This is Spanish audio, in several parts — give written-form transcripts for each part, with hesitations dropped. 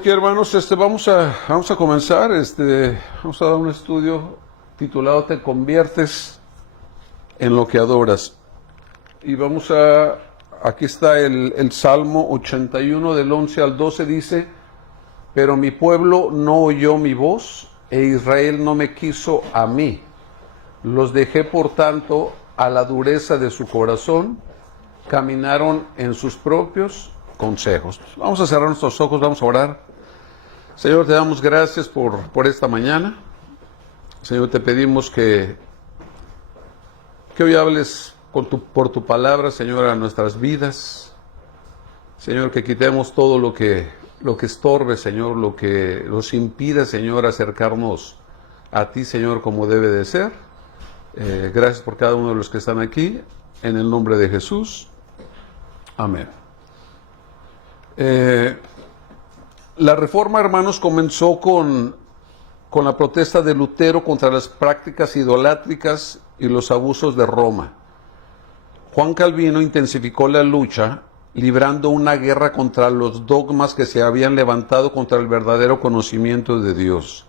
Ok, hermanos, vamos a comenzar, vamos a dar un estudio titulado Te conviertes en lo que adoras. Y aquí está el Salmo 81 del 11 al 12, dice: pero mi pueblo no oyó mi voz, e Israel no me quiso a mí. Los dejé, por tanto, a la dureza de su corazón, caminaron en sus propios consejos. Vamos a cerrar nuestros ojos, vamos a orar. Señor, te damos gracias por esta mañana. Señor, te pedimos que hoy hables por tu palabra, Señor, a nuestras vidas. Señor, que quitemos todo lo que estorbe, Señor, lo que nos impida, Señor, acercarnos a ti, Señor, como debe de ser. Gracias por cada uno de los que están aquí, en el nombre de Jesús. Amén. La Reforma, hermanos, comenzó con la protesta de Lutero contra las prácticas idolátricas y los abusos de Roma. Juan Calvino intensificó la lucha, librando una guerra contra los dogmas que se habían levantado contra el verdadero conocimiento de Dios.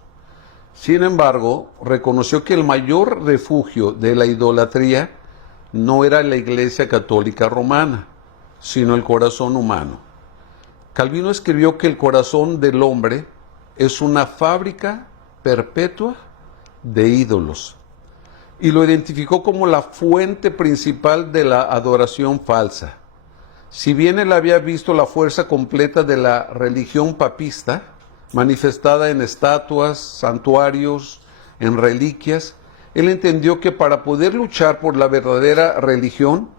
Sin embargo, reconoció que el mayor refugio de la idolatría no era la Iglesia Católica Romana, sino el corazón humano. Calvino escribió que el corazón del hombre es una fábrica perpetua de ídolos, y lo identificó como la fuente principal de la adoración falsa. Si bien él había visto la fuerza completa de la religión papista, manifestada en estatuas, santuarios, en reliquias, él entendió que para poder luchar por la verdadera religión,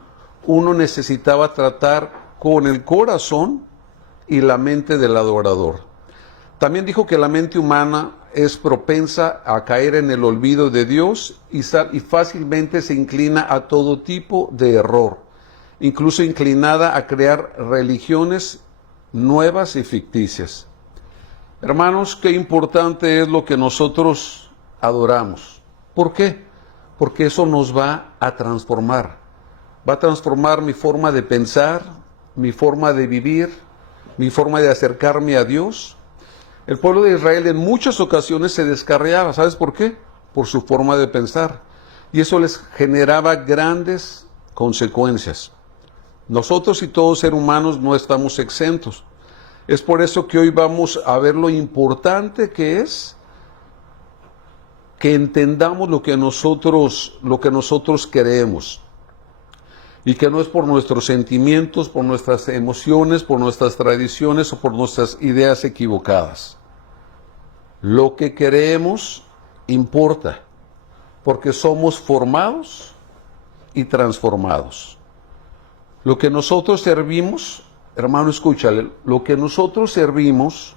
uno necesitaba tratar con el corazón y la mente del adorador. También dijo que la mente humana es propensa a caer en el olvido de Dios y fácilmente se inclina a todo tipo de error, incluso inclinada a crear religiones nuevas y ficticias. Hermanos, qué importante es lo que nosotros adoramos. ¿Por qué? Porque eso nos va a transformar. Va a transformar mi forma de pensar, mi forma de vivir, mi forma de acercarme a Dios. El pueblo de Israel en muchas ocasiones se descarriaba. ¿Sabes por qué? Por su forma de pensar. Y eso les generaba grandes consecuencias. Nosotros y todos seres humanos no estamos exentos. Es por eso que hoy vamos a ver lo importante que es que entendamos lo que nosotros queremos. Y que no es por nuestros sentimientos, por nuestras emociones, por nuestras tradiciones o por nuestras ideas equivocadas. Lo que queremos importa, porque somos formados y transformados. Lo que nosotros servimos, hermano, escúchale, lo que nosotros servimos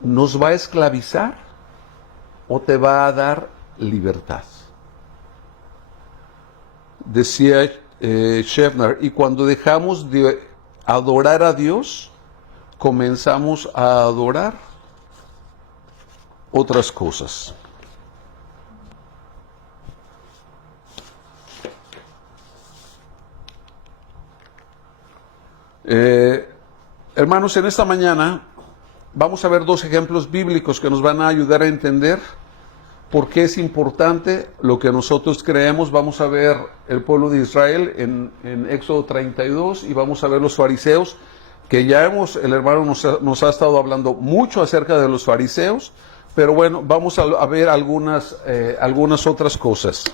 nos va a esclavizar o te va a dar libertad. Decía Scheffner, y cuando dejamos de adorar a Dios, comenzamos a adorar otras cosas. Hermanos, en esta mañana vamos a ver dos ejemplos bíblicos que nos van a ayudar a entender por qué es importante lo que nosotros creemos. Vamos a ver el pueblo de Israel en Éxodo 32 y vamos a ver los fariseos, que ya el hermano nos ha estado hablando mucho acerca de los fariseos, pero bueno, vamos a ver algunas otras cosas.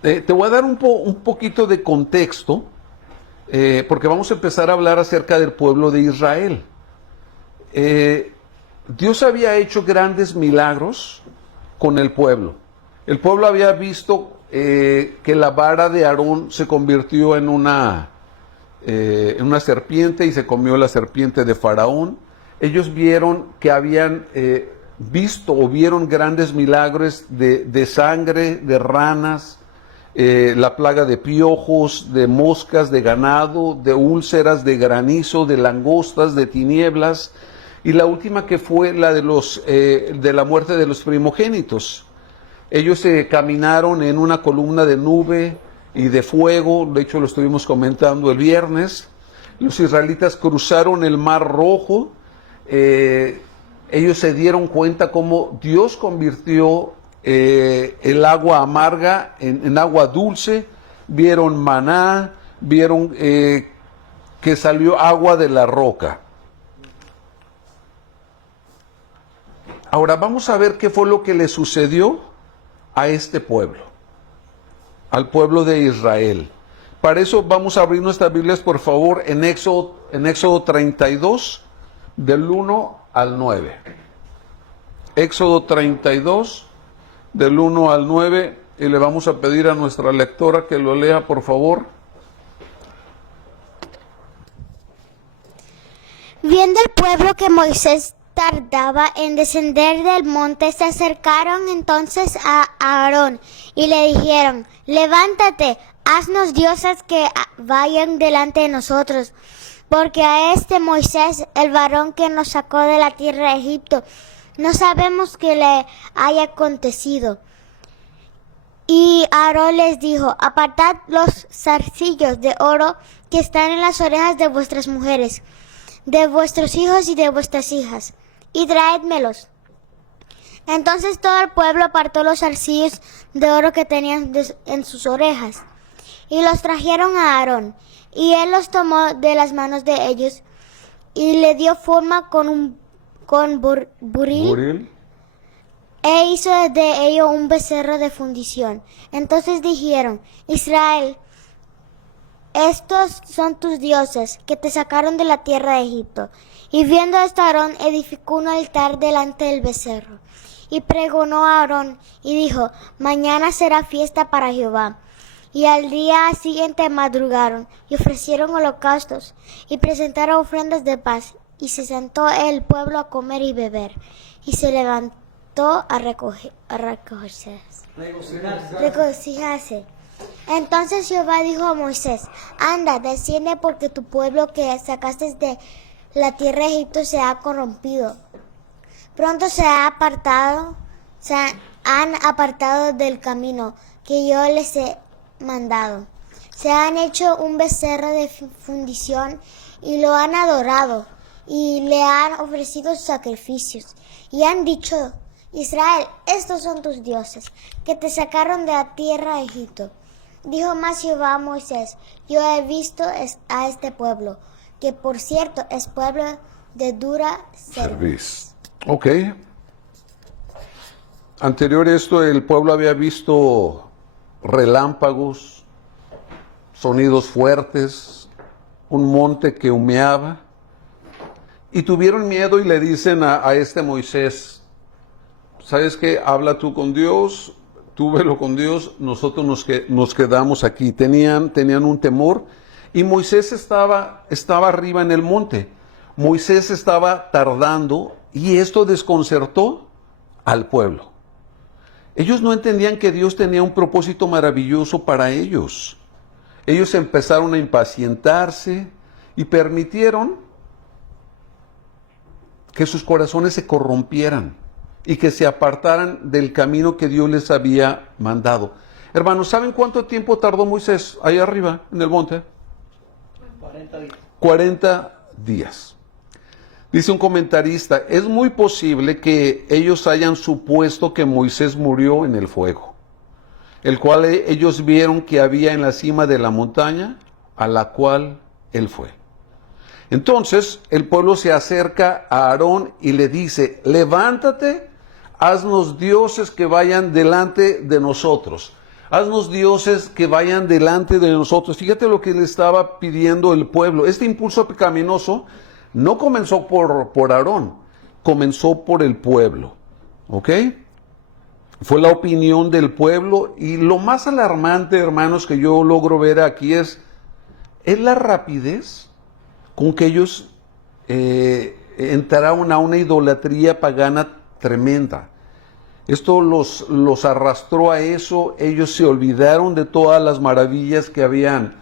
Te voy a dar un poquito de contexto, porque vamos a empezar a hablar acerca del pueblo de Israel. Dios había hecho grandes milagros con el pueblo. El pueblo había visto que la vara de Aarón se convirtió en una serpiente y se comió la serpiente de Faraón. Ellos vieron que habían vieron grandes milagros de sangre, de ranas, la plaga de piojos, de moscas, de ganado, de úlceras, de granizo, de langostas, de tinieblas. Y la última que fue la de la muerte de los primogénitos. Ellos caminaron en una columna de nube y de fuego, de hecho lo estuvimos comentando el viernes. Los israelitas cruzaron el Mar Rojo ellos se dieron cuenta cómo Dios convirtió el agua amarga en agua dulce, vieron maná, vieron que salió agua de la roca. Ahora vamos a ver qué fue lo que le sucedió a este pueblo, al pueblo de Israel. Para eso vamos a abrir nuestras Biblias, por favor, en Éxodo 32, del 1 al 9. Éxodo 32, del 1 al 9, y le vamos a pedir a nuestra lectora que lo lea, por favor. Viendo el pueblo que Moisés tardaba en descender del monte, se acercaron entonces a Aarón y le dijeron: levántate, haznos dioses que vayan delante de nosotros, porque a este Moisés, el varón que nos sacó de la tierra de Egipto, no sabemos qué le haya acontecido. Y Aarón les dijo: apartad los zarcillos de oro que están en las orejas de vuestras mujeres, de vuestros hijos y de vuestras hijas, y traédmelos. Entonces todo el pueblo apartó los zarcillos de oro que tenían en sus orejas, y los trajeron a Aarón, y él los tomó de las manos de ellos, y le dio forma con buril, e hizo de ello un becerro de fundición. Entonces dijeron: Israel, estos son tus dioses, que te sacaron de la tierra de Egipto. Y viendo esto, Aarón edificó un altar delante del becerro, y pregonó a Aarón, y dijo: mañana será fiesta para Jehová. Y al día siguiente madrugaron, y ofrecieron holocaustos, y presentaron ofrendas de paz. Y se sentó el pueblo a comer y beber, y se levantó a regocijarse. Entonces Jehová dijo a Moisés: anda, desciende, porque tu pueblo que sacaste de la tierra de Egipto se ha corrompido. Pronto se han apartado del camino que yo les he mandado. Se han hecho un becerro de fundición y lo han adorado, y le han ofrecido sacrificios. Y han dicho: Israel, estos son tus dioses, que te sacaron de la tierra de Egipto. Dijo más Jehová a Moisés: yo he visto a este pueblo, que por cierto es pueblo de dura cerviz. Ok. Anterior a esto, el pueblo había visto relámpagos, sonidos fuertes, un monte que humeaba, y tuvieron miedo y le dicen a este Moisés: ¿sabes qué? Habla tú con Dios, tú velo con Dios, nosotros nos quedamos aquí. Tenían un temor, y Moisés estaba arriba en el monte. Moisés estaba tardando, y esto desconcertó al pueblo. Ellos no entendían que Dios tenía un propósito maravilloso para ellos. Ellos empezaron a impacientarse y permitieron que sus corazones se corrompieran y que se apartaran del camino que Dios les había mandado. Hermanos, ¿saben cuánto tiempo tardó Moisés ahí arriba en el monte? 40 días. 40 días. Dice un comentarista: es muy posible que ellos hayan supuesto que Moisés murió en el fuego, el cual ellos vieron que había en la cima de la montaña a la cual él fue. Entonces el pueblo se acerca a Aarón y le dice: levántate, haznos dioses que vayan delante de nosotros. Haznos dioses que vayan delante de nosotros. Fíjate lo que le estaba pidiendo el pueblo. Este impulso pecaminoso no comenzó por Aarón, comenzó por el pueblo. ¿Ok? Fue la opinión del pueblo, y lo más alarmante, hermanos, que yo logro ver aquí es la rapidez con que ellos entraron a una idolatría pagana tremenda. Esto los arrastró a eso. Ellos se olvidaron de todas las maravillas que habían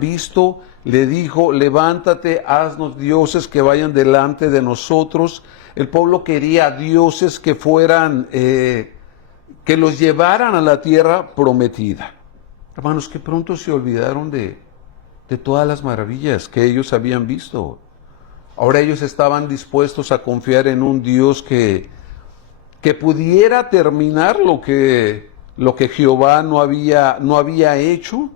visto. Le dijo: levántate, haznos dioses que vayan delante de nosotros. El pueblo quería dioses que fueran, que los llevaran a la tierra prometida. Hermanos, que pronto se olvidaron de todas las maravillas que ellos habían visto. Ahora ellos estaban dispuestos a confiar en un Dios que pudiera terminar lo que Jehová no había hecho,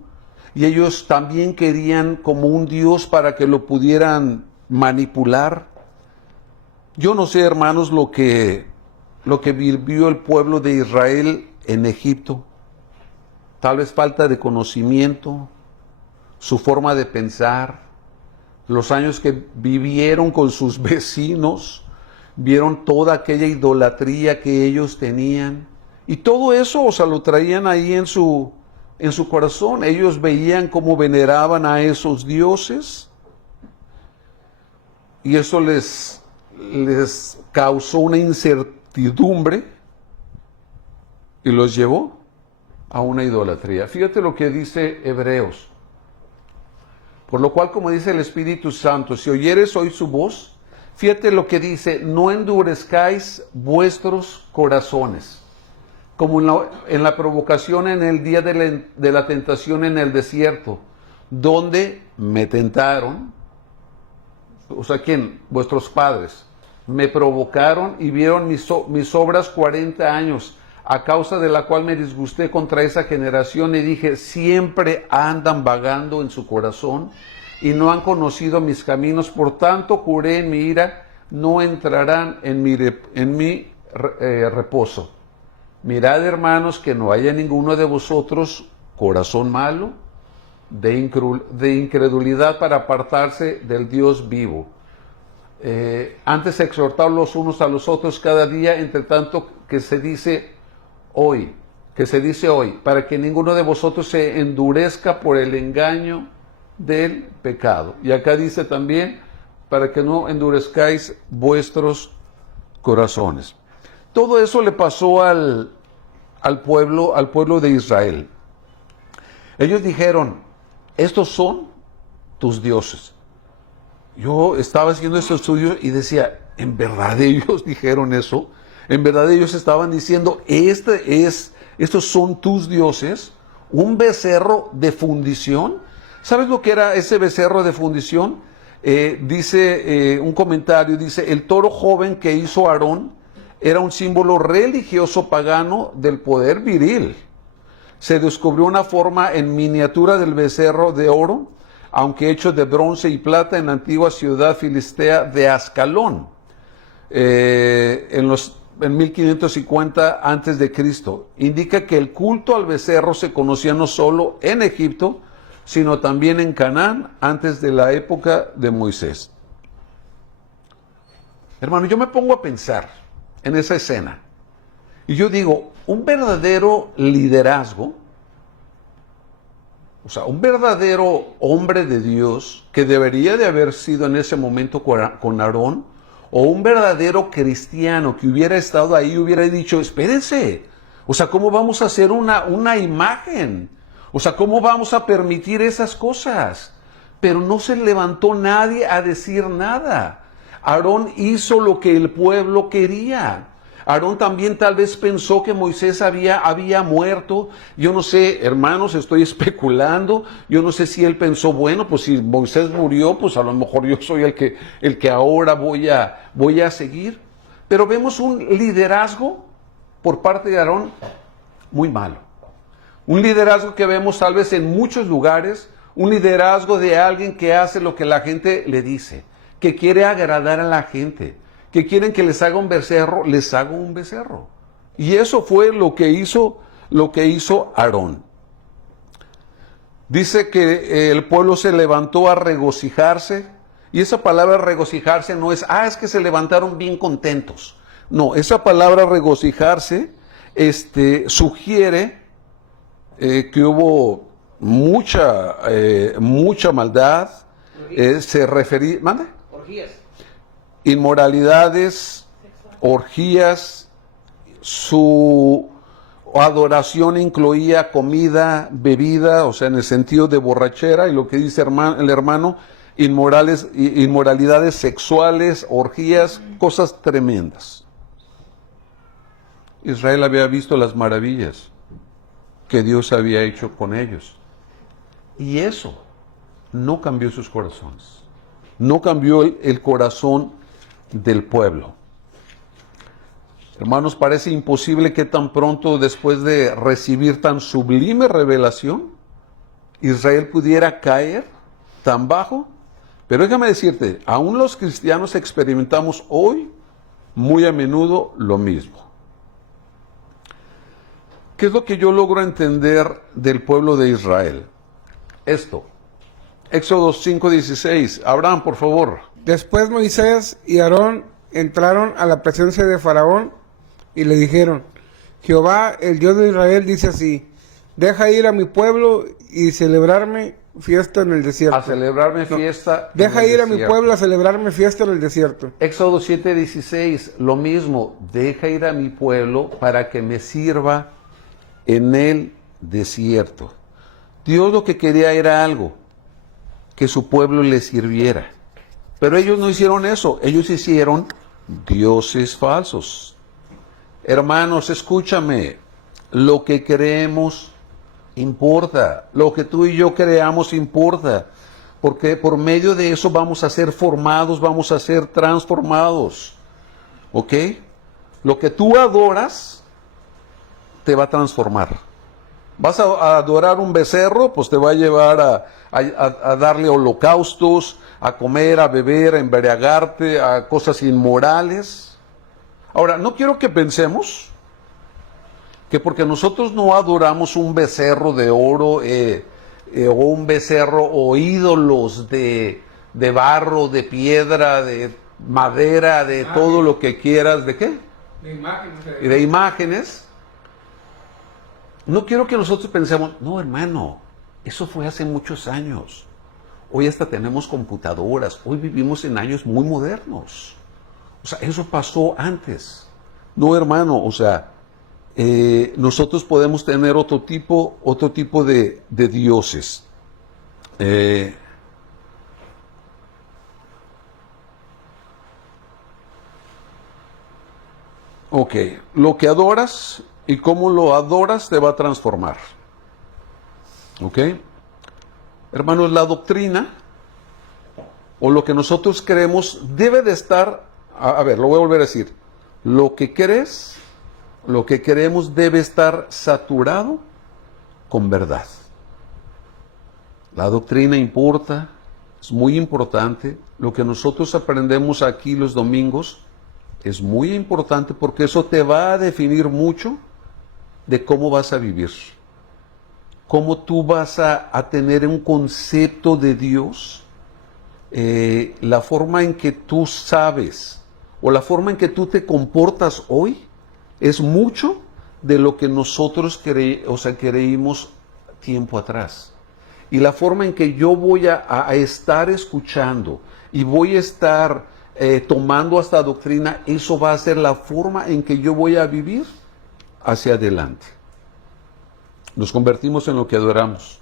y ellos también querían como un Dios para que lo pudieran manipular. Yo no sé, hermanos, lo que vivió el pueblo de Israel en Egipto. Tal vez falta de conocimiento, su forma de pensar, los años que vivieron con sus vecinos, vieron toda aquella idolatría que ellos tenían. Y todo eso, o sea, lo traían ahí en su corazón. Ellos veían cómo veneraban a esos dioses. Y eso les causó una incertidumbre y los llevó a una idolatría. Fíjate lo que dice Hebreos. Por lo cual, como dice el Espíritu Santo, si oyeres hoy su voz, fíjate lo que dice, no endurezcáis vuestros corazones, como en la provocación en el día de la tentación en el desierto, donde me tentaron, o sea, ¿quién? Vuestros padres, me provocaron y vieron mis obras 40 años, a causa de la cual me disgusté contra esa generación y dije, siempre andan vagando en su corazón y no han conocido mis caminos, por tanto juré en mi ira, no entrarán en mi reposo. Mirad, hermanos, que no haya ninguno de vosotros corazón malo, de incredulidad para apartarse del Dios vivo. Antes exhortaos los unos a los otros cada día, entre tanto que se dice hoy, para que ninguno de vosotros se endurezca por el engaño del pecado. Y acá dice también, para que no endurezcáis vuestros corazones. Todo eso le pasó al pueblo de Israel. Ellos dijeron, estos son tus dioses. Yo estaba haciendo este estudio y decía, ¿en verdad ellos dijeron eso? En verdad ellos estaban diciendo, estos son tus dioses, un becerro de fundición. ¿Sabes lo que era ese becerro de fundición? Dice un comentario, dice, el toro joven que hizo Aarón era un símbolo religioso pagano del poder viril. Se descubrió una forma en miniatura del becerro de oro, aunque hecho de bronce y plata, en la antigua ciudad filistea de Ascalón. En 1550 antes de Cristo, indica que el culto al becerro se conocía no solo en Egipto, sino también en Canaán antes de la época de Moisés. Hermano, yo me pongo a pensar en esa escena y yo digo, un verdadero liderazgo, o sea, un verdadero hombre de Dios que debería de haber sido en ese momento con Aarón, o un verdadero cristiano que hubiera estado ahí, hubiera dicho, espérense, o sea, ¿cómo vamos a hacer una imagen? O sea, ¿cómo vamos a permitir esas cosas? Pero no se levantó nadie a decir nada. Aarón hizo lo que el pueblo quería. Aarón también tal vez pensó que Moisés había muerto. Yo no sé, hermanos, estoy especulando. Yo no sé si él pensó, bueno, pues si Moisés murió, pues a lo mejor yo soy el que ahora voy a seguir. Pero vemos un liderazgo por parte de Aarón muy malo. Un liderazgo que vemos tal vez en muchos lugares, un liderazgo de alguien que hace lo que la gente le dice, que quiere agradar a la gente, que quieren que les haga un becerro, les hago un becerro. Y eso fue lo que hizo Aarón. Dice que el pueblo se levantó a regocijarse, y esa palabra regocijarse no es, es que se levantaron bien contentos. No, esa palabra regocijarse sugiere que hubo mucha maldad, se refería, ¿mande? Orgías. Inmoralidades, orgías, su adoración incluía comida, bebida, o sea, en el sentido de borrachera, y lo que dice el hermano, inmoralidades sexuales, orgías, cosas tremendas. Israel había visto las maravillas que Dios había hecho con ellos, y eso no cambió sus corazones. No cambió el corazón del pueblo. Hermanos, parece imposible que tan pronto después de recibir tan sublime revelación, Israel pudiera caer tan bajo. Pero déjame decirte, aún los cristianos experimentamos hoy muy a menudo lo mismo. ¿Qué es lo que yo logro entender del pueblo de Israel? Esto. Éxodo 5:16. Abraham, por favor. Después Moisés y Aarón entraron a la presencia de Faraón y le dijeron: Jehová, el Dios de Israel, dice así: deja ir a mi pueblo y celebrarme fiesta en el desierto. A celebrarme fiesta. Deja ir a mi pueblo a celebrarme fiesta en el desierto. Éxodo 7:16, lo mismo. Deja ir a mi pueblo para que me sirva en el desierto. Dios lo que quería era algo, que su pueblo le sirviera. Pero ellos no hicieron eso, ellos hicieron dioses falsos. Hermanos, escúchame, lo que creemos importa, lo que tú y yo creamos importa, porque por medio de eso vamos a ser formados, vamos a ser transformados, ¿ok? Lo que tú adoras te va a transformar. Vas a adorar un becerro, pues te va a llevar a darle holocaustos, a comer, a beber, a embriagarte, a cosas inmorales. Ahora, no quiero que pensemos que porque nosotros no adoramos un becerro de oro o un becerro o ídolos de barro, de piedra, de madera, de todo lo que quieras, ¿de qué? De imágenes. De imágenes. No quiero que nosotros pensemos, no, hermano, eso fue hace muchos años. Hoy hasta tenemos computadoras, hoy vivimos en años muy modernos. O sea, eso pasó antes. No, hermano, o sea, nosotros podemos tener otro tipo de dioses. Ok, lo que adoras y cómo lo adoras te va a transformar. ¿Ok? Hermanos, la doctrina o lo que nosotros creemos debe de estar, a ver, lo voy a volver a decir, lo que crees, lo que creemos debe estar saturado con verdad. La doctrina importa, es muy importante. Lo que nosotros aprendemos aquí los domingos es muy importante porque eso te va a definir mucho de cómo vas a vivir, cómo tú vas a tener un concepto de Dios, la forma en que tú sabes o la forma en que tú te comportas hoy es mucho de lo que nosotros creímos tiempo atrás. Y la forma en que yo voy a estar escuchando y voy a estar tomando esta doctrina, eso va a ser la forma en que yo voy a vivir hacia adelante. Nos convertimos en lo que adoramos.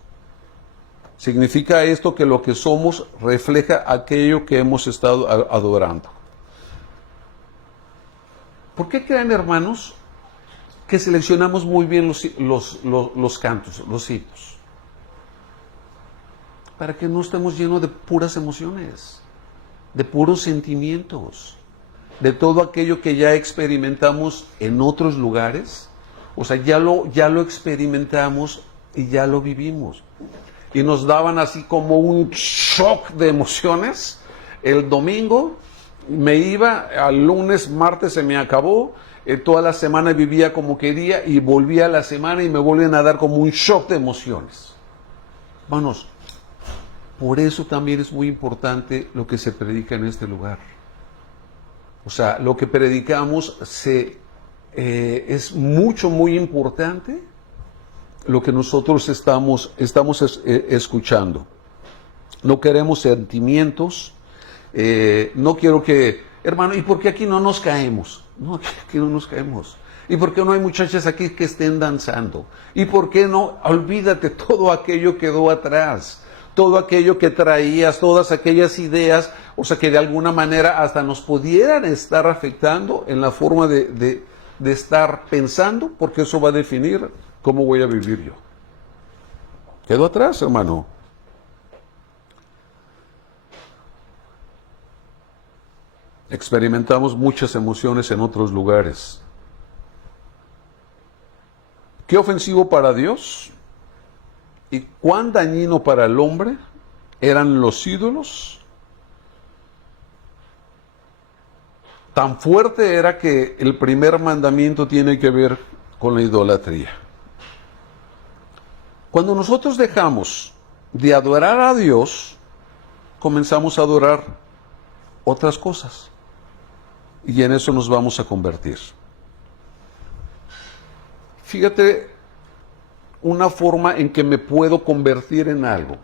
Significa esto que lo que somos refleja aquello que hemos estado adorando. ¿Por qué creen, hermanos, que seleccionamos muy bien los cantos, los himnos? Para que no estemos llenos de puras emociones, de puros sentimientos, de todo aquello que ya experimentamos en otros lugares. O sea, ya lo experimentamos y ya lo vivimos. Y nos daban así como un shock de emociones. El domingo me iba, al lunes, martes se me acabó, toda la semana vivía como quería y volvía a la semana y me volvían a dar como un shock de emociones. Hermanos, por eso también es muy importante lo que se predica en este lugar. O sea, lo que predicamos es muy importante lo que nosotros estamos escuchando. No queremos sentimientos. No quiero que, hermano, ¿y por qué aquí no nos caemos? No, aquí no nos caemos. ¿Y por qué no hay muchachas aquí que estén danzando? ¿Y por qué no? Olvídate, todo aquello quedó atrás. Todo aquello que traías, todas aquellas ideas, o sea, que de alguna manera hasta nos pudieran estar afectando en la forma de estar pensando, porque eso va a definir cómo voy a vivir yo. Quedó atrás, hermano. experimentamos muchas emociones en otros lugares. ¿Qué ofensivo para Dios y cuán dañino para el hombre eran los ídolos? Tan fuerte era que el primer mandamiento tiene que ver con la idolatría. Cuando nosotros dejamos de adorar a Dios, comenzamos a adorar otras cosas. Y en eso nos vamos a convertir. Fíjate una forma en que me puedo convertir en algo.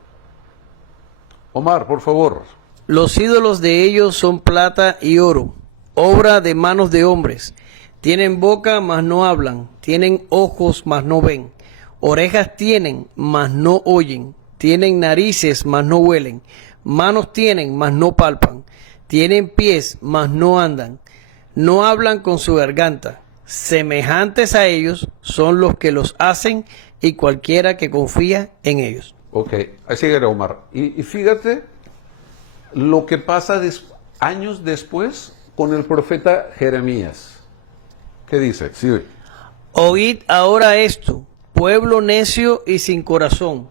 Omar, por favor. Los ídolos de ellos son plata y oro, obra de manos de hombres. Tienen boca, mas no hablan. Tienen ojos, mas no ven. Orejas tienen, mas no oyen. Tienen narices, mas no huelen. Manos tienen, mas no palpan. Tienen pies, mas no andan. No hablan con su garganta. Semejantes a ellos son los que los hacen y cualquiera que confía en ellos. Ok, así era Omar. Y fíjate lo que pasa años después con el profeta Jeremías. ¿Qué dice? Sí. Oíd ahora esto, pueblo necio y sin corazón,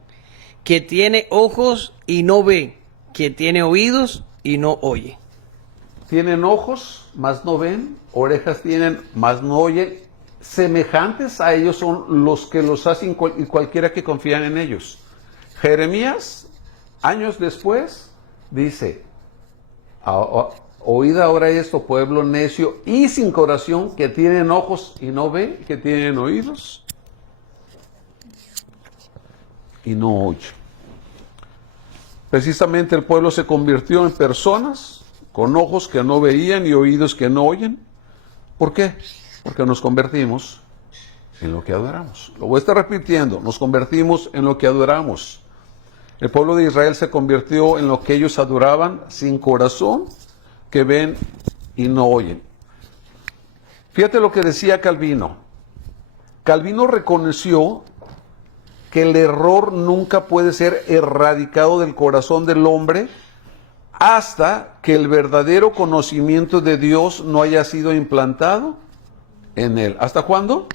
que tiene ojos y no ve, que tiene oídos y no oye. Tienen ojos, mas no ven, orejas tienen, mas no oyen. Semejantes a ellos son los que los hacen y cualquiera que confían en ellos. Jeremías, años después, dice, oíd ahora esto, pueblo necio y sin corazón, que tienen ojos y no ven, que tienen oídos y no oyen. Precisamente el pueblo se convirtió en personas con ojos que no veían y oídos que no oyen. ¿Por qué? Porque nos convertimos en lo que adoramos. Lo voy a estar repitiendo, nos convertimos en lo que adoramos. El pueblo de Israel se convirtió en lo que ellos adoraban, sin corazón, que ven y no oyen. Fíjate lo que decía Calvino. Calvino reconoció que el error nunca puede ser erradicado del corazón del hombre hasta que el verdadero conocimiento de Dios no haya sido implantado en él. ¿Hasta cuándo?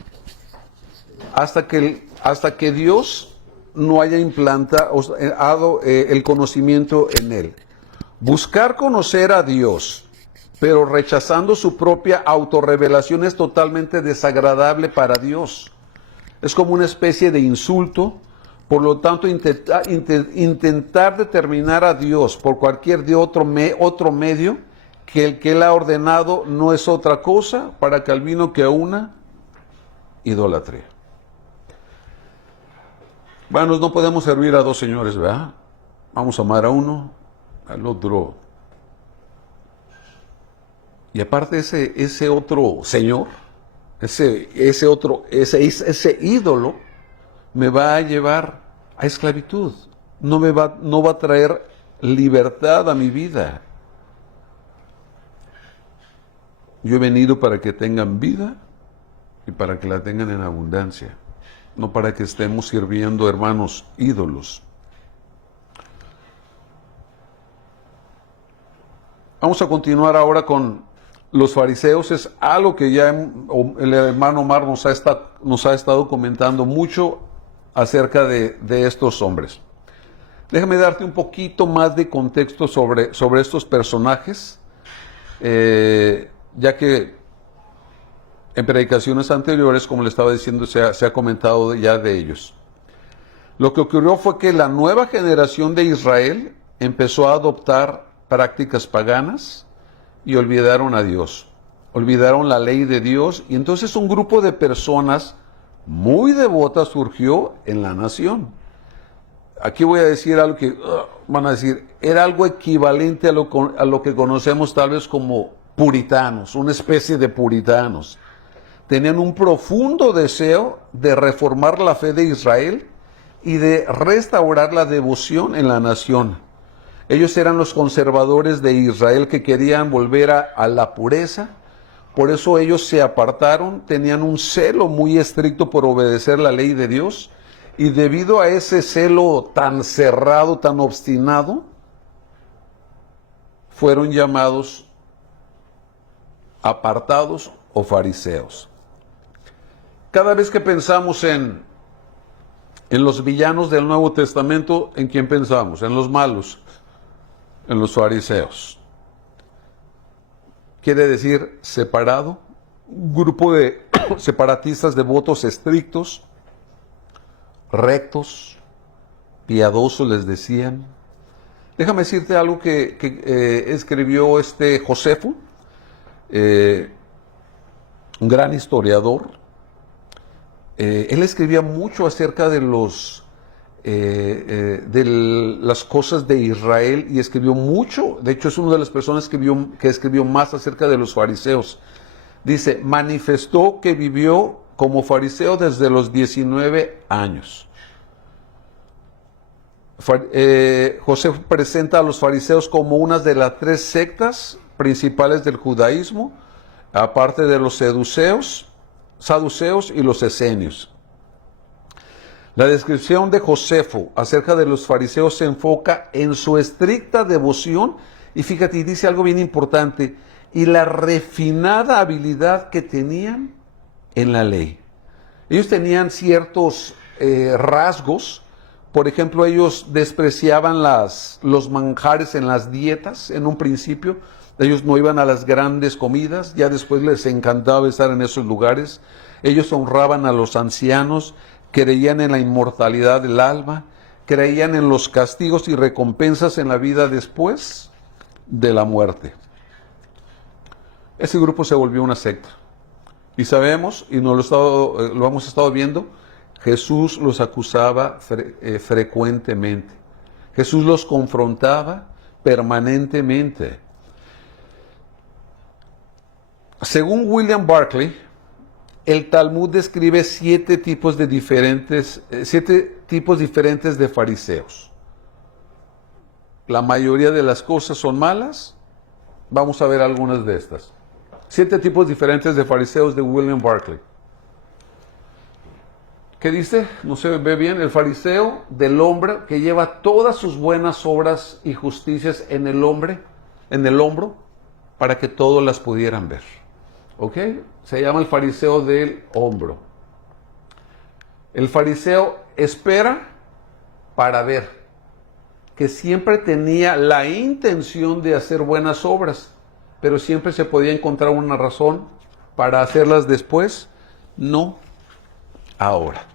Hasta que Dios no haya implantado el conocimiento en él. Buscar conocer a Dios, pero rechazando su propia autorrevelación, es totalmente desagradable para Dios. Es como una especie de insulto. Por lo tanto, intentar determinar a Dios por cualquier otro medio que el que Él ha ordenado no es otra cosa para Calvino que una idolatría. Bueno, no podemos servir a dos señores, ¿verdad? Vamos a amar a uno, al otro. Y aparte ese otro señor, ese ídolo, me va a llevar a esclavitud. No va a traer libertad a mi vida. Yo he venido para que tengan vida y para que la tengan en abundancia. No para que estemos sirviendo, hermanos, ídolos. Vamos a continuar ahora con los fariseos. Es algo que ya el hermano Omar nos ha estado comentando mucho acerca de estos hombres. Déjame darte un poquito más de contexto sobre estos personajes, ya que en predicaciones anteriores, como le estaba diciendo, se ha comentado ya de ellos. Lo que ocurrió fue que la nueva generación de Israel empezó a adoptar prácticas paganas y olvidaron a Dios, olvidaron la ley de Dios, y entonces un grupo de personas muy devotas surgió en la nación. Aquí voy a decir algo que van a decir, era algo equivalente a lo que conocemos tal vez como puritanos, una especie de puritanos. Tenían un profundo deseo de reformar la fe de Israel y de restaurar la devoción en la nación. Ellos eran los conservadores de Israel que querían volver a la pureza. Por eso ellos se apartaron, tenían un celo muy estricto por obedecer la ley de Dios, y debido a ese celo tan cerrado, tan obstinado, fueron llamados apartados o fariseos. Cada vez que pensamos en los villanos del Nuevo Testamento, ¿en quién pensamos? En los malos, en los fariseos. Quiere decir separado, un grupo de separatistas devotos estrictos, rectos, piadosos les decían. Déjame decirte algo que escribió Josefo, un gran historiador. Él escribía mucho acerca de las cosas de Israel y escribió mucho. De hecho, es una de las personas que escribió más acerca de los fariseos. Dice, manifestó que vivió como fariseo desde los 19 años. José presenta a los fariseos como una de las 3 sectas principales del judaísmo, aparte de los saduceos y los esenios. La descripción de Josefo acerca de los fariseos se enfoca en su estricta devoción y fíjate, dice algo bien importante, y la refinada habilidad que tenían en la ley. Ellos tenían ciertos rasgos. Por ejemplo, ellos despreciaban los manjares en las dietas en un principio. Ellos no iban a las grandes comidas, ya después les encantaba estar en esos lugares. Ellos honraban a los ancianos, creían en la inmortalidad del alma, creían en los castigos y recompensas en la vida después de la muerte. Ese grupo se volvió una secta. Y sabemos, y lo hemos estado viendo, Jesús los acusaba frecuentemente. Jesús los confrontaba permanentemente. Según William Barclay, el Talmud describe 7 tipos diferentes de fariseos. La mayoría de las cosas son malas. Vamos a ver algunas de estas. 7 tipos diferentes de fariseos de William Barclay. ¿Qué dice? No se ve bien. El fariseo del hombre que lleva todas sus buenas obras y justicias en el hombro, para que todos las pudieran ver. ¿Ok? Se llama el fariseo del hombro. El fariseo espera para ver, que siempre tenía la intención de hacer buenas obras, pero siempre se podía encontrar una razón para hacerlas después, no ahora.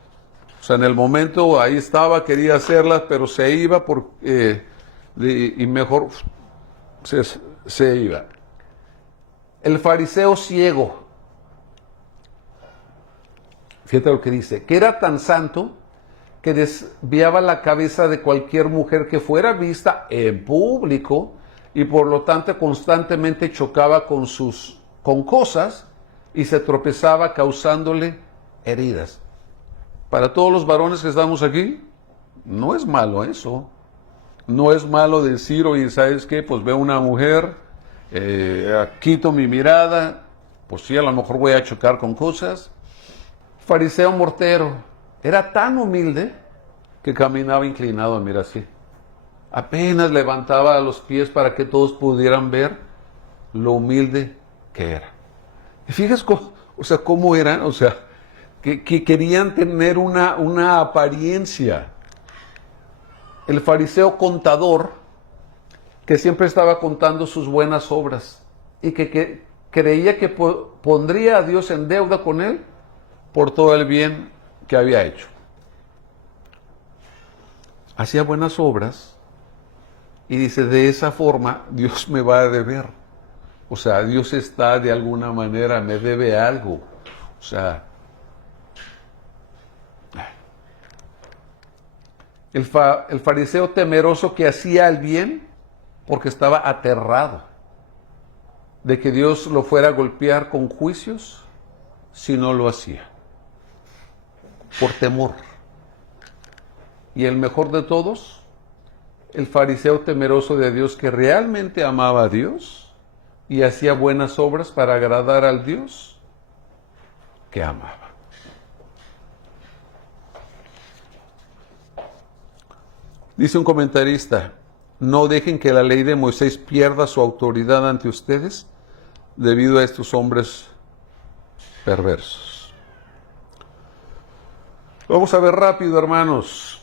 O sea, en el momento ahí estaba, quería hacerlas, pero se iba y mejor se iba. El fariseo ciego, fíjate lo que dice, que era tan santo que desviaba la cabeza de cualquier mujer que fuera vista en público y por lo tanto constantemente chocaba con cosas y se tropezaba causándole heridas. Para todos los varones que estamos aquí, no es malo eso. No es malo decir, oye, ¿sabes qué? Pues veo una mujer, quito mi mirada, pues sí, a lo mejor voy a chocar con cosas. Fariseo mortero, era tan humilde que caminaba inclinado, mira así. Apenas levantaba los pies para que todos pudieran ver lo humilde que era. Y fíjate, cómo eran, que querían tener una apariencia. El fariseo contador, que siempre estaba contando sus buenas obras y que creía que pondría a Dios en deuda con él por todo el bien que había hecho. Hacía buenas obras y dice, de esa forma Dios me va a deber. O sea, Dios está de alguna manera, me debe algo. O sea, el fariseo temeroso que hacía el bien porque estaba aterrado de que Dios lo fuera a golpear con juicios si no lo hacía, por temor. Y el mejor de todos, el fariseo temeroso de Dios que realmente amaba a Dios y hacía buenas obras para agradar al Dios que amaba. Dice un comentarista, no dejen que la ley de Moisés pierda su autoridad ante ustedes, debido a estos hombres perversos. Vamos a ver rápido, hermanos.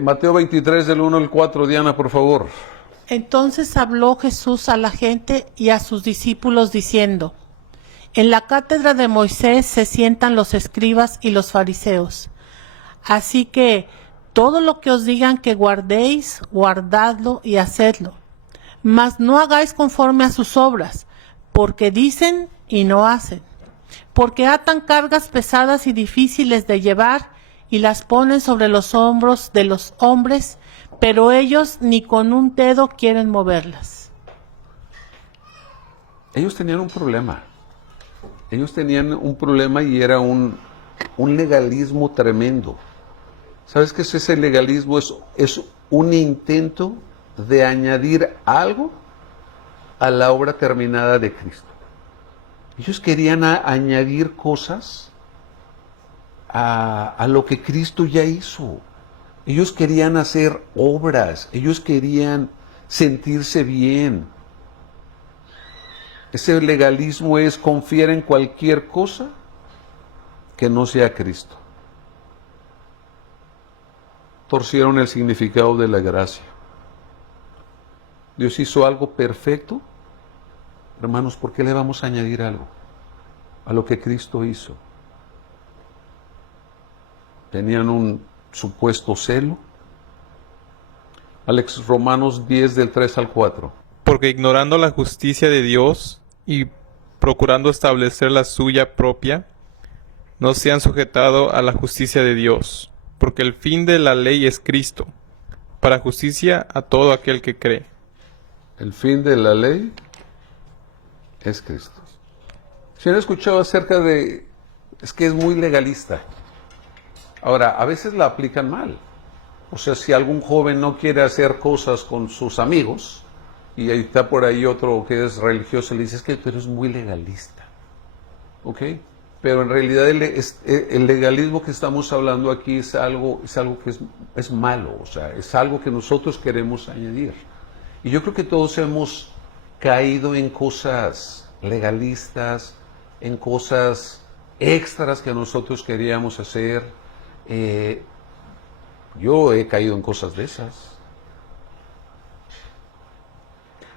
Mateo 23, del 1 al 4. Diana, por favor. Entonces habló Jesús a la gente y a sus discípulos diciendo: En la cátedra de Moisés se sientan los escribas y los fariseos. Así que todo lo que os digan que guardéis, guardadlo y hacedlo. Mas no hagáis conforme a sus obras, porque dicen y no hacen. Porque atan cargas pesadas y difíciles de llevar y las ponen sobre los hombros de los hombres, pero ellos ni con un dedo quieren moverlas. Ellos tenían un problema. Ellos tenían un problema y era un legalismo tremendo. ¿Sabes qué es ese legalismo? Es un intento de añadir algo a la obra terminada de Cristo. Ellos querían añadir cosas a lo que Cristo ya hizo. Ellos querían hacer obras, ellos querían sentirse bien. Ese legalismo es confiar en cualquier cosa que no sea Cristo. Torcieron el significado de la gracia. Dios hizo algo perfecto. Hermanos, ¿por qué le vamos a añadir algo a lo que Cristo hizo? Tenían un supuesto celo. Alex, Romanos 10 del 3 al 4. Porque ignorando la justicia de Dios y procurando establecer la suya propia, no se han sujetado a la justicia de Dios, porque el fin de la ley es Cristo, para justicia a todo aquel que cree. El fin de la ley es Cristo. Si han escuchado acerca de... Es que es muy legalista. Ahora, a veces la aplican mal. O sea, si algún joven no quiere hacer cosas con sus amigos, y ahí está por ahí otro que es religioso, le dice, es que tú eres muy legalista. ¿Ok? Pero en realidad el legalismo que estamos hablando aquí es algo que es malo. O sea, es algo que nosotros queremos añadir. Y yo creo que todos hemos caído en cosas legalistas, en cosas extras que nosotros queríamos hacer. Yo he caído en cosas de esas.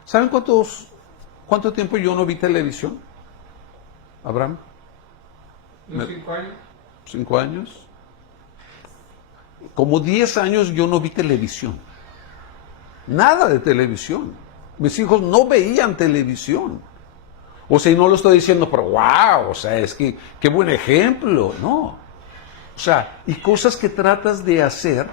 ¿Saben cuánto tiempo yo no vi televisión? ¿Abraham? 5 años. 5 años. Como 10 años yo no vi televisión. Nada de televisión. Mis hijos no veían televisión. O sea, y no lo estoy diciendo, pero wow, o sea, es que qué buen ejemplo. No. O sea, y cosas que tratas de hacer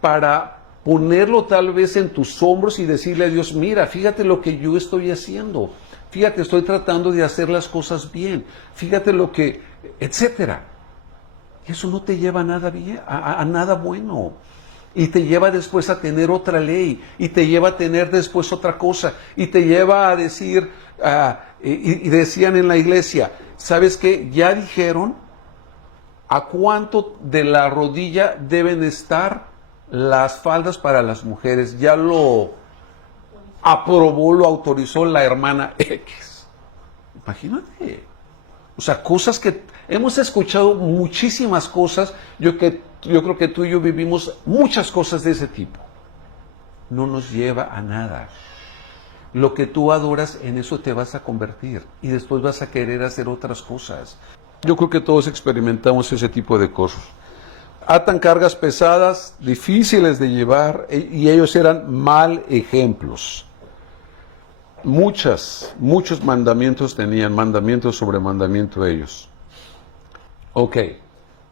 para ponerlo tal vez en tus hombros y decirle a Dios, mira, fíjate lo que yo estoy haciendo. Fíjate, estoy tratando de hacer las cosas bien. Fíjate lo que, etcétera. Y eso no te lleva a nada bien, a nada bueno. Y te lleva después a tener otra ley. Y te lleva a tener después otra cosa. Y te lleva a decir, y decían en la iglesia, ¿sabes qué? Ya dijeron a cuánto de la rodilla deben estar las faldas para las mujeres. Ya lo aprobó, lo autorizó la hermana X. Imagínate. O sea, cosas que hemos escuchado muchísimas cosas. Yo creo que tú y yo vivimos muchas cosas de ese tipo. No nos lleva a nada. Lo que tú adoras, en eso te vas a convertir. Y después vas a querer hacer otras cosas. Yo creo que todos experimentamos ese tipo de cosas. Atan cargas pesadas, difíciles de llevar, y ellos eran mal ejemplos. Muchos mandamientos tenían, mandamientos sobre mandamiento ellos. Ok,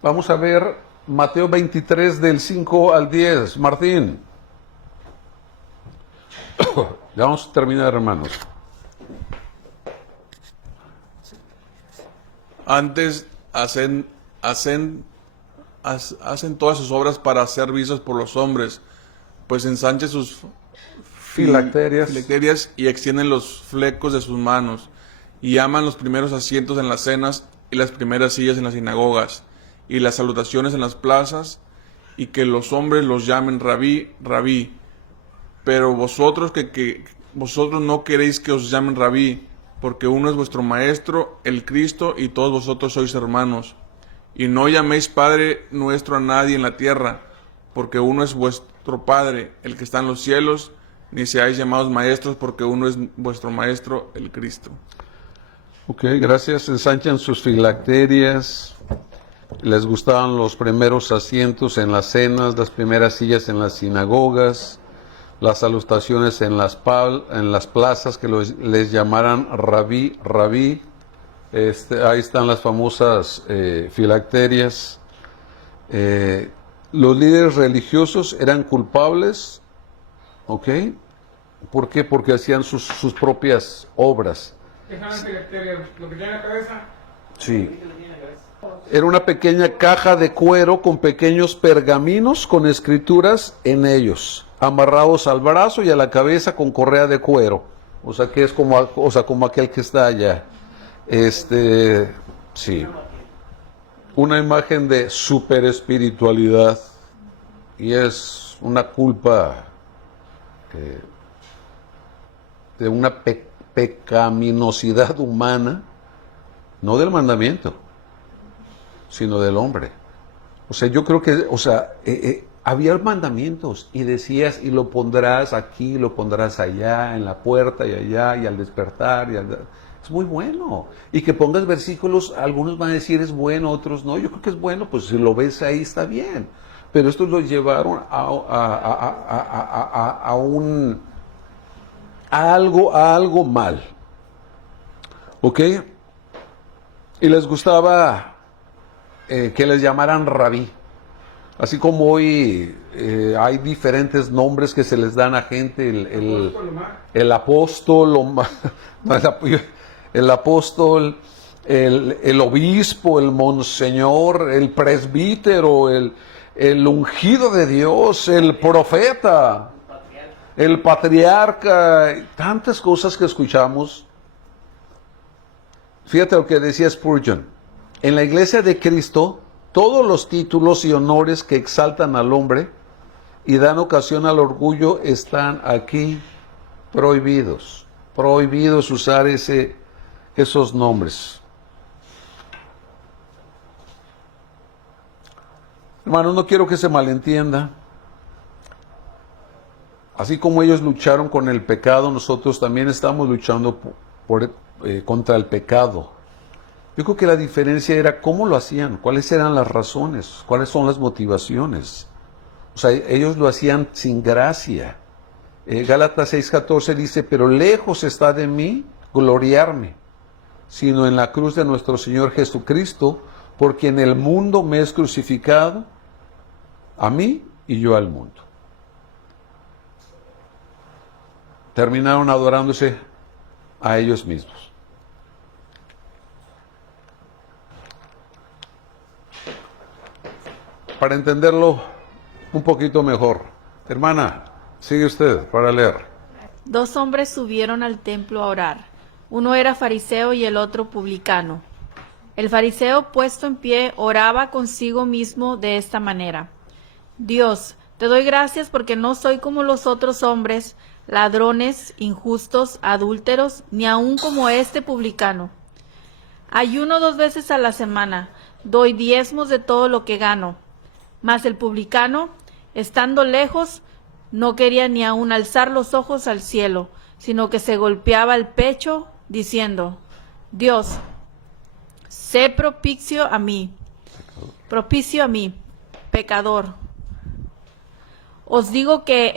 vamos a ver Mateo 23 del 5 al 10. Martín. Ya vamos a terminar, hermanos. Antes hacen todas sus obras para ser vistos por los hombres, pues ensanchen sus filacterias y extienden los flecos de sus manos, y aman los primeros asientos en las cenas y las primeras sillas en las sinagogas y las salutaciones en las plazas, y que los hombres los llamen rabí, rabí. Pero vosotros vosotros no queréis que os llamen rabí, porque uno es vuestro Maestro, el Cristo, y todos vosotros sois hermanos. Y no llaméis Padre nuestro a nadie en la tierra, porque uno es vuestro Padre, el que está en los cielos, ni seáis llamados maestros, porque uno es vuestro Maestro, el Cristo. Ok, gracias. Ensanchan sus filacterias. Les gustaban los primeros asientos en las cenas, las primeras sillas en las sinagogas, las salutaciones en las plazas, que les llamaran rabí, rabí. Ahí están las famosas filacterias. Los líderes religiosos eran culpables, ¿ok? ¿Por qué? Porque hacían sus propias obras. Lo que tiene en la cabeza. Sí. Era una pequeña caja de cuero con pequeños pergaminos con escrituras en ellos, amarrados al brazo y a la cabeza con correa de cuero. O sea que es como aquel que está allá. Sí. Una imagen de super espiritualidad. Y es una culpa de una pecaminosidad humana, no del mandamiento, sino del hombre. O sea, yo creo que, había mandamientos y decías, y lo pondrás aquí, lo pondrás allá, en la puerta y allá, y al despertar, es muy bueno. Y que pongas versículos, algunos van a decir es bueno, otros no. Yo creo que es bueno, pues si lo ves ahí está bien. Pero estos lo llevaron a algo mal. ¿Ok? Y les gustaba que les llamaran rabí. Así como hoy hay diferentes nombres que se les dan a gente, el apóstol, el apóstol, el obispo, el monseñor, el presbítero, el ungido de Dios, el profeta, el patriarca, tantas cosas que escuchamos. Fíjate lo que decía Spurgeon. En la iglesia de Cristo, todos los títulos y honores que exaltan al hombre y dan ocasión al orgullo están aquí prohibidos. Prohibidos usar esos nombres. Hermanos, no quiero que se malentienda. Así como ellos lucharon con el pecado, nosotros también estamos luchando contra el pecado. Yo creo que la diferencia era cómo lo hacían, cuáles eran las razones, cuáles son las motivaciones. O sea, ellos lo hacían sin gracia. Gálatas 6:14 dice, pero lejos está de mí gloriarme, sino en la cruz de nuestro Señor Jesucristo, por quien el mundo me es crucificado, a mí y yo al mundo. Terminaron adorándose a ellos mismos. Para entenderlo un poquito mejor, hermana, sigue usted para leer. 2 hombres subieron al templo a orar. Uno era fariseo y el otro publicano. El fariseo, puesto en pie, oraba consigo mismo de esta manera: Dios, te doy gracias porque no soy como los otros hombres, ladrones, injustos, adúlteros, ni aun como este publicano. Ayuno 2 veces a la semana, doy diezmos de todo lo que gano. Mas el publicano, estando lejos, no quería ni aun alzar los ojos al cielo, sino que se golpeaba el pecho, diciendo: Dios, sé propicio a mí, pecador. Os digo que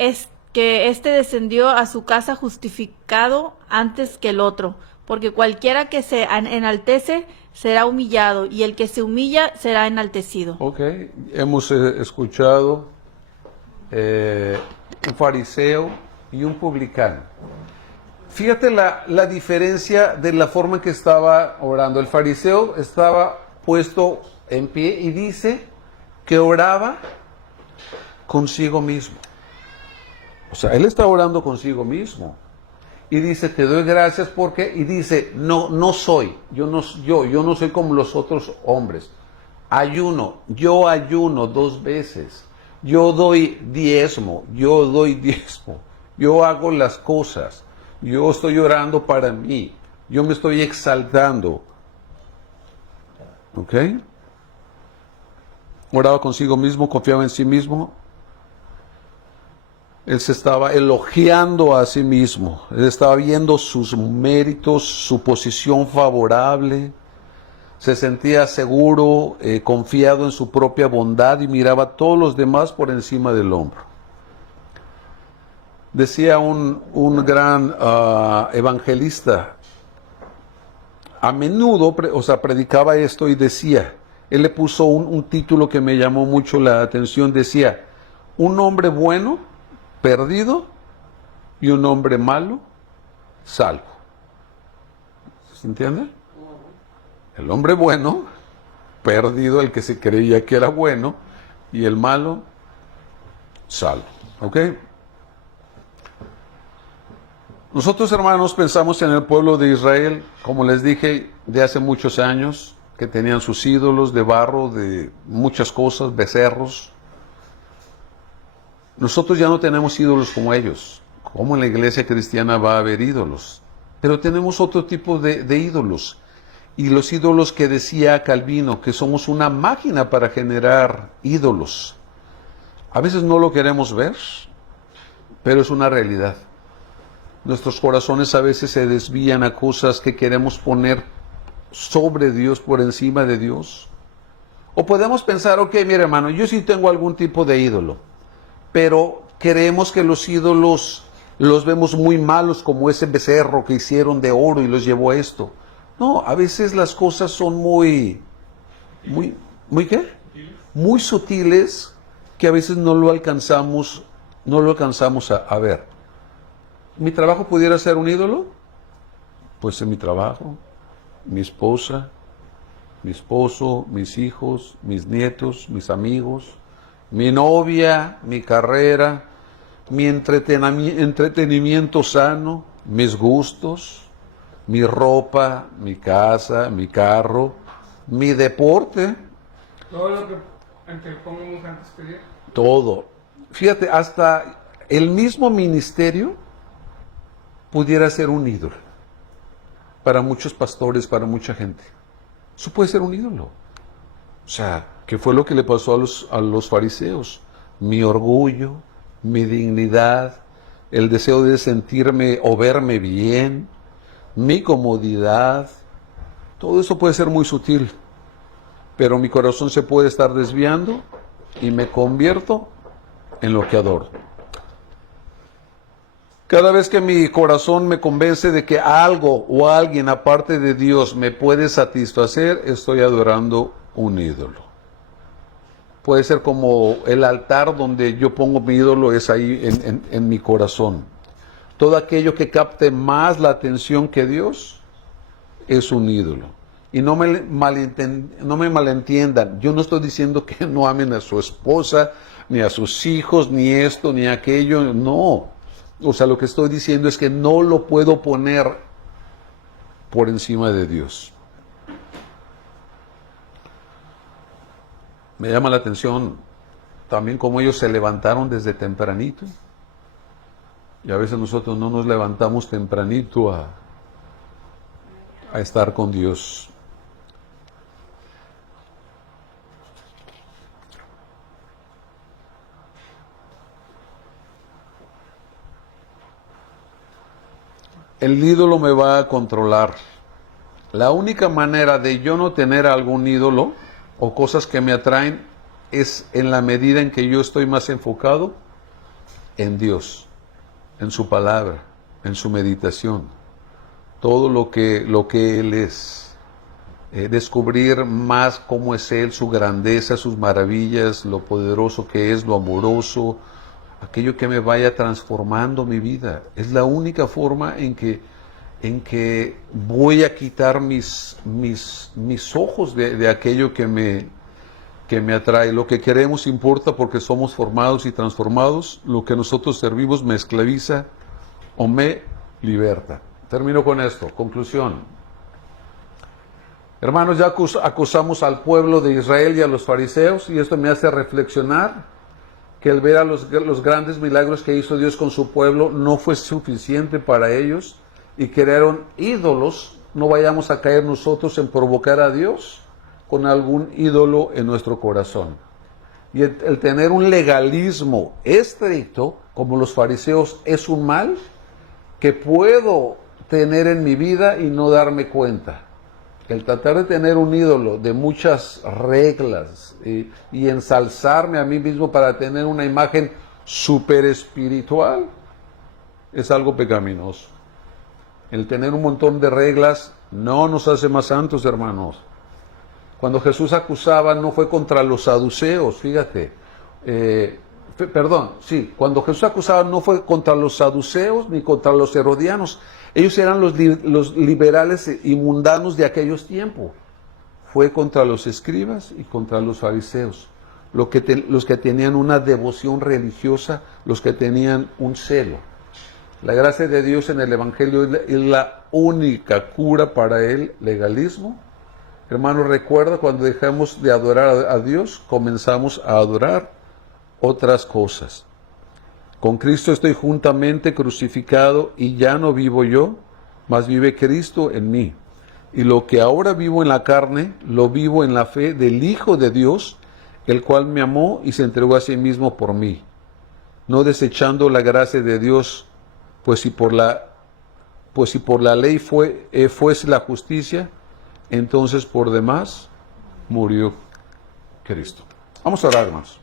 éste descendió a su casa justificado antes que el otro, porque cualquiera que se enaltece será humillado, y el que se humilla será enaltecido. Ok, hemos escuchado un fariseo y un publicano. Fíjate la diferencia de la forma en que estaba orando. El fariseo estaba puesto en pie y dice que oraba consigo mismo. O sea, él está orando consigo mismo. Y dice, te doy gracias porque, y dice, no soy, yo no soy como los otros hombres. Yo ayuno 2 veces. Yo doy diezmo. Yo hago las cosas. Yo estoy orando para mí. Yo me estoy exaltando. ¿Ok? Oraba consigo mismo, confiaba en sí mismo. Él se estaba elogiando a sí mismo. Él estaba viendo sus méritos, su posición favorable. Se sentía seguro, confiado en su propia bondad y miraba a todos los demás por encima del hombro. Decía un gran evangelista, a menudo, predicaba esto y decía, él le puso un título que me llamó mucho la atención, decía, un hombre bueno, perdido, y un hombre malo, salvo. ¿Se entiende? El hombre bueno, perdido, el que se creía que era bueno, y el malo, salvo. ¿Ok? Nosotros, hermanos, pensamos en el pueblo de Israel, como les dije, de hace muchos años, que tenían sus ídolos de barro, de muchas cosas, becerros. Nosotros ya no tenemos ídolos como ellos. ¿Cómo en la iglesia cristiana va a haber ídolos? Pero tenemos otro tipo de ídolos. Y los ídolos que decía Calvino, que somos una máquina para generar ídolos. A veces no lo queremos ver, pero es una realidad. Nuestros corazones a veces se desvían a cosas que queremos poner sobre Dios, por encima de Dios. O podemos pensar, ok, mira hermano, yo sí tengo algún tipo de ídolo, pero creemos que los ídolos los vemos muy malos, como ese becerro que hicieron de oro y los llevó a esto. No, a veces las cosas son muy ¿qué? Muy sutiles, que a veces no lo alcanzamos a ver. ¿Mi trabajo pudiera ser un ídolo? Pues en mi trabajo, mi esposa, mi esposo, mis hijos, mis nietos, mis amigos, mi novia, mi carrera, mi entretenimiento sano, mis gustos, mi ropa, mi casa, mi carro, mi deporte. Todo lo que antepongamos antes que Dios. Todo. Fíjate, hasta el mismo ministerio pudiera ser un ídolo para muchos pastores, para mucha gente. Eso puede ser un ídolo. O sea, ¿qué fue lo que le pasó a los fariseos? Mi orgullo, mi dignidad, el deseo de sentirme o verme bien, mi comodidad. Todo eso puede ser muy sutil, pero mi corazón se puede estar desviando y me convierto en lo que adoro. Cada vez que mi corazón me convence de que algo o alguien aparte de Dios me puede satisfacer, estoy adorando un ídolo. Puede ser como el altar donde yo pongo mi ídolo, es ahí en mi corazón. Todo aquello que capte más la atención que Dios es un ídolo. Y no me malentiendan, yo no estoy diciendo que no amen a su esposa, ni a sus hijos, ni esto, ni aquello, no. O sea, lo que estoy diciendo es que no lo puedo poner por encima de Dios. Me llama la atención también cómo ellos se levantaron desde tempranito. Y a veces nosotros no nos levantamos tempranito a estar con Dios. El ídolo me va a controlar. La única manera de yo no tener algún ídolo o cosas que me atraen es en la medida en que yo estoy más enfocado en Dios, en su palabra, en su meditación, todo lo que Él es. Descubrir más cómo es Él, su grandeza, sus maravillas, lo poderoso que es, lo amoroso, aquello que me vaya transformando mi vida. Es la única forma en que voy a quitar mis ojos de aquello que me atrae. Lo que queremos importa porque somos formados y transformados. Lo que nosotros servimos me esclaviza o me liberta. Termino con esto. Conclusión. Hermanos, ya acusamos al pueblo de Israel y a los fariseos, y esto me hace reflexionar que el ver a los grandes milagros que hizo Dios con su pueblo no fue suficiente para ellos, y crearon ídolos no vayamos a caer nosotros en provocar a Dios con algún ídolo en nuestro corazón. Y el tener un legalismo estricto, como los fariseos, es un mal que puedo tener en mi vida y no darme cuenta. El tratar de tener un ídolo de muchas reglas y ensalzarme a mí mismo para tener una imagen súper espiritual es algo pecaminoso. El tener un montón de reglas no nos hace más santos, hermanos. Cuando Jesús acusaba no fue contra los saduceos, fíjate. Cuando Jesús acusaba no fue contra los saduceos ni contra los herodianos. Ellos eran los liberales y mundanos de aquellos tiempos. Fue contra los escribas y contra los fariseos. Los que tenían una devoción religiosa, los que tenían un celo. La gracia de Dios en el Evangelio es la única cura para el legalismo. Hermanos, recuerda, cuando dejamos de adorar a Dios, comenzamos a adorar otras cosas. Con Cristo estoy juntamente crucificado y ya no vivo yo, mas vive Cristo en mí. Y lo que ahora vivo en la carne, lo vivo en la fe del Hijo de Dios, el cual me amó y se entregó a sí mismo por mí. No desechando la gracia de Dios, pues si por la ley fuese la justicia, entonces por demás murió Cristo. Vamos a orar, hermanos.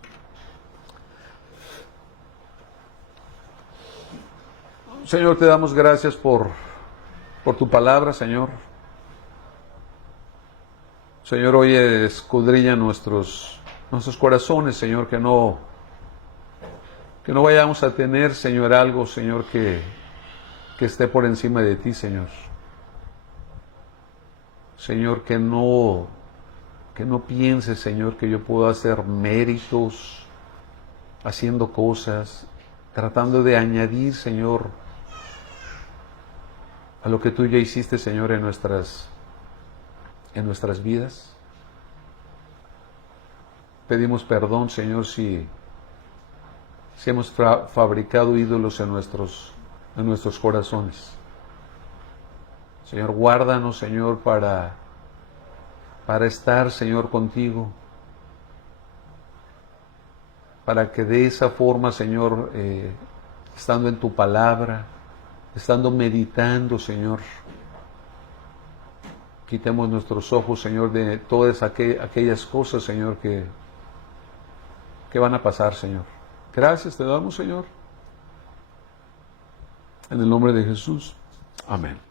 Señor, te damos gracias por tu palabra, Señor. Señor, hoy escudriña nuestros corazones, Señor, que no vayamos a tener, Señor, algo, Señor, que esté por encima de ti, Señor. Señor, que no pienses, Señor, que yo puedo hacer méritos haciendo cosas, tratando de añadir, Señor, a lo que tú ya hiciste, Señor, en nuestras vidas. Pedimos perdón, Señor, si hemos fabricado ídolos en nuestros corazones. Señor, guárdanos, Señor, para estar, Señor, contigo. Para que de esa forma, Señor, estando en tu palabra, estando meditando, Señor, quitemos nuestros ojos, Señor, de todas aquellas cosas, Señor, que van a pasar, Señor. Gracias te damos, Señor. En el nombre de Jesús. Amén.